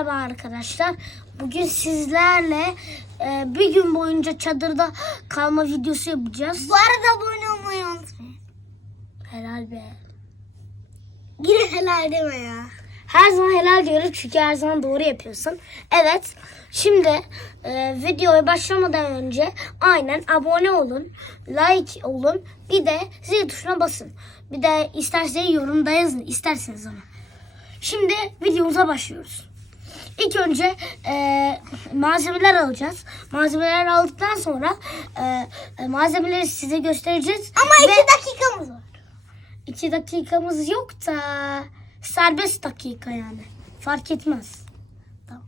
Merhaba arkadaşlar. Bugün sizlerle e, bir gün boyunca çadırda kalma videosu yapacağız. Bu arada abone olmayı unutmayın. Helal be. Yine helal deme ya. Her zaman helal diyoruz çünkü her zaman doğru yapıyorsun. Evet. Şimdi e, videoya başlamadan önce aynen abone olun, like olun, bir de zil tuşuna basın. Bir de isterseniz yorumda yazın, isterseniz ama. Şimdi videomuza başlıyoruz. İlk önce e, malzemeler alacağız. Malzemeler aldıktan sonra e, e, malzemeleri size göstereceğiz. Ama Ve- iki dakikamız var. İki dakikamız yok da serbest dakika yani. Fark etmez. Tamam.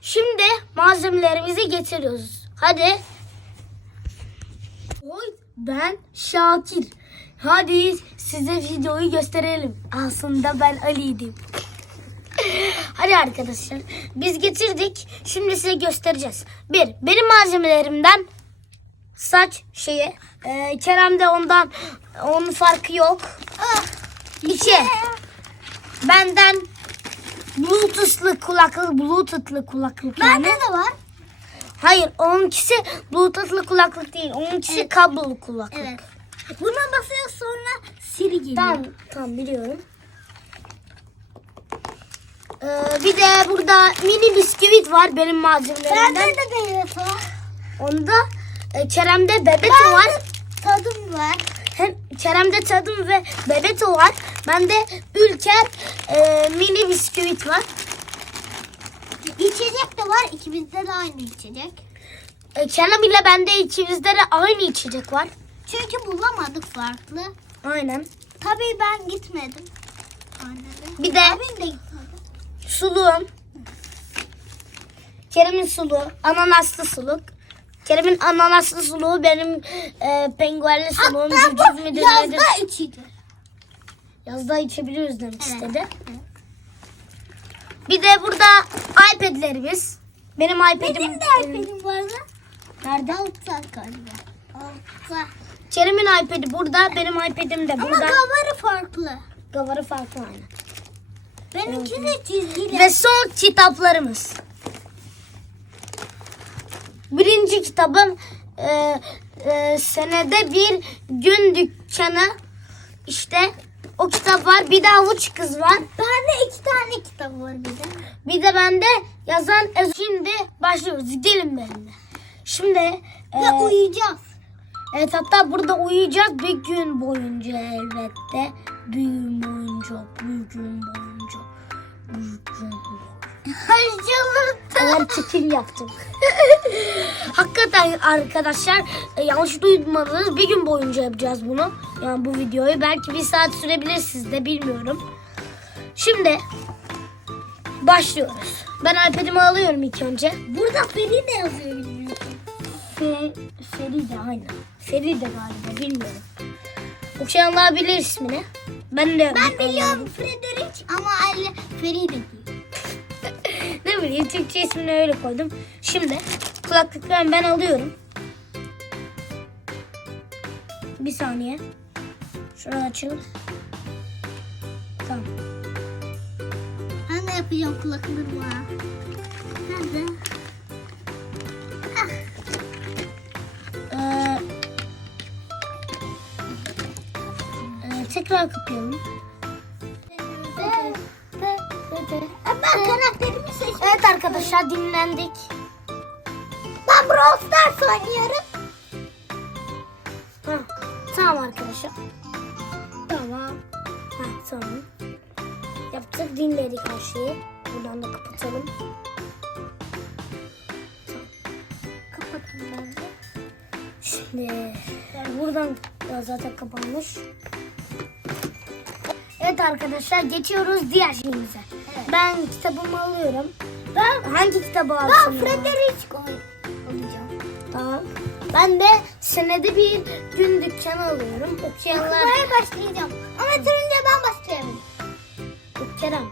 Şimdi malzemelerimizi getiriyoruz. Hadi. Oy, ben Şakir. Hadi size videoyu gösterelim. Aslında ben Ali'ydim. Hadi arkadaşlar. Biz getirdik. Şimdi size göstereceğiz. Bir, benim malzemelerimden saç şeyi. Ee, Kerem'de ondan onun farkı yok. Ah, İki, benden Bluetooth'lu kulaklık, Bluetooth'lu kulaklık yani. Bende de var. Hayır, onunkisi Bluetooth'lu kulaklık değil. Onunkisi Evet. kablolu kulaklık. Evet. Buna basıyor sonra Siri geliyor. Tamam, tamam biliyorum. Ee, bir de burada mini bisküvit var benim malzemelerimden. Bende de beyaz var. Onda e, Kerem'de bebeto var. tadım var. Hem Kerem'de tadım ve bebeto var. Bende Ülker e, mini bisküvit var. İçecek de var. İkimizde de aynı içecek. E, Kerem ile bende ikimizde de aynı içecek var. Çünkü bulamadık farklı. Aynen. Tabii ben gitmedim. Annede. Bir de Abim de gitmedi. suluğum. Kerem'in suluğu. Ananaslı suluk. Kerem'in ananaslı suluğu benim e, penguenli suluğum. Hatta cücük bu müdür nedir? yazda içilir. Yazda içebiliyoruz demek Evet. istedi. Bir de burada iPad'lerimiz. Benim iPad'im. Benim de iPad'im var lan. Nerede? Altta galiba. Altta. Kerem'in iPad'i burada. Benim iPad'im de Ama burada. kavarı farklı. Gavarı farklı aynı. Benimki de çizgili. Ve son kitaplarımız. Birinci kitabım e, e, senede bir gün dükkanı. İşte o kitap var. Bir de avuç kız var. Bende iki tane kitap var bir de. Bir de bende yazan Şimdi başlıyoruz. Gidelim benimle. Şimdi e, Ve uyuyacağız. Evet hatta burada uyuyacağız bir gün boyunca elbette. Bir gün boyunca, bir gün boyunca. Bir gün boyunca. Ben çekim yaptım. Hakikaten arkadaşlar e, yanlış duymadınız. Bir gün boyunca yapacağız bunu. Yani bu videoyu. Belki bir saat sürebilir sizde bilmiyorum. Şimdi başlıyoruz. Ben iPad'imi alıyorum ilk önce. Burada Feri de yazıyor. Fe, Feride aynen. Feride galiba bilmiyorum. Okuyanlar bilir ismini. Ben de Ben biliyorum Frederick ama aile Feri de diyor. ne bileyim Türkçe ismini öyle koydum. Şimdi kulaklıklarımı ben alıyorum. Bir saniye. Şurayı açalım. Tamam. Ben de yapacağım kulaklarımı. Nerede? Tekrar kapayalım. Ben karakterimi seçtim. Evet arkadaşlar dinlendik. Ben Brawl Stars oynuyorum. Ha, tamam arkadaşlar. Tamam. Ha, tamam. Yaptık dinledik her şeyi. Buradan da kapatalım. Kapatın bence. Şimdi buradan da zaten kapanmış. Arkadaşlar geçiyoruz diğer şeyimize. Evet. Ben kitabımı alıyorum. Ben hangi kitabı Ben alsam? ya? Frederick oy- alacağım. Tamam. Ben de senede bir gün dükkanı alıyorum. Okuyanlar Okumaya başlayacağım. Ama turunca ben başlayabilirim. Yok Kerem.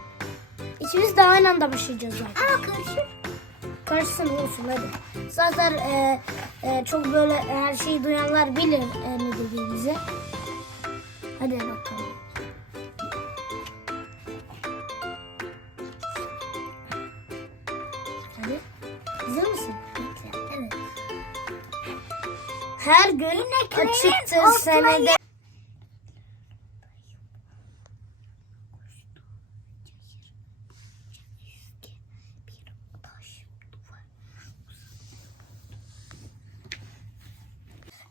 İkimiz de aynı anda başlayacağız zaten. Ama karışır. Karışsın olsun hadi. Zaten e, e, çok böyle her şeyi duyanlar bilir e, ne dediğimizi. Hadi bakalım. Her gün açıktır senede.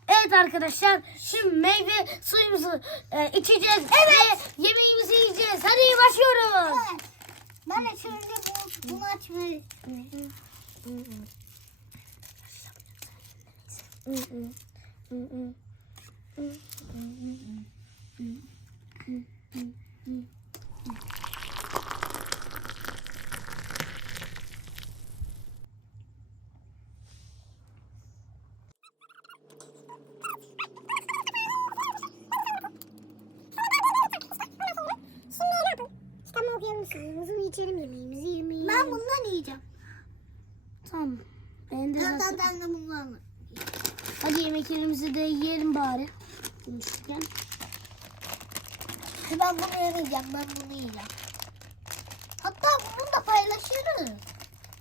Evet arkadaşlar şimdi meyve suyumuzu e, içeceğiz ve yemeğimizi yiyeceğiz. Hadi başlıyoruz. Evet. Ben de şimdi bu, bunu açmayı suyumuzu içelim, yemeğimizi yemeği. Ben bundan yiyeceğim. Tamam. Ben de Zaten zaten- de bundan. Hadi yemeklerimizi de yiyelim bari. Konuşurken. Ben bunu yemeyeceğim. Ben bunu yiyeceğim. Hatta bunu da paylaşırız.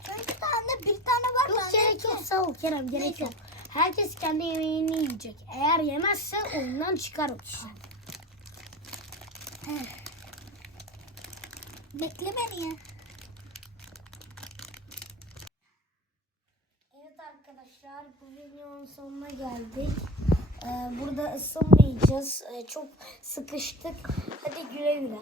Çünkü tane bir tane var. Yok gerek yok sağ ol Kerem gerek Neyse. yok. Herkes kendi yemeğini yiyecek. Eğer yemezse oyundan çıkar o kişi. Bekle beni ya. Evet arkadaşlar bu videonun sonuna geldik. Ee, burada ısınmayacağız. Ee, çok sıkıştık. Hadi güle güle.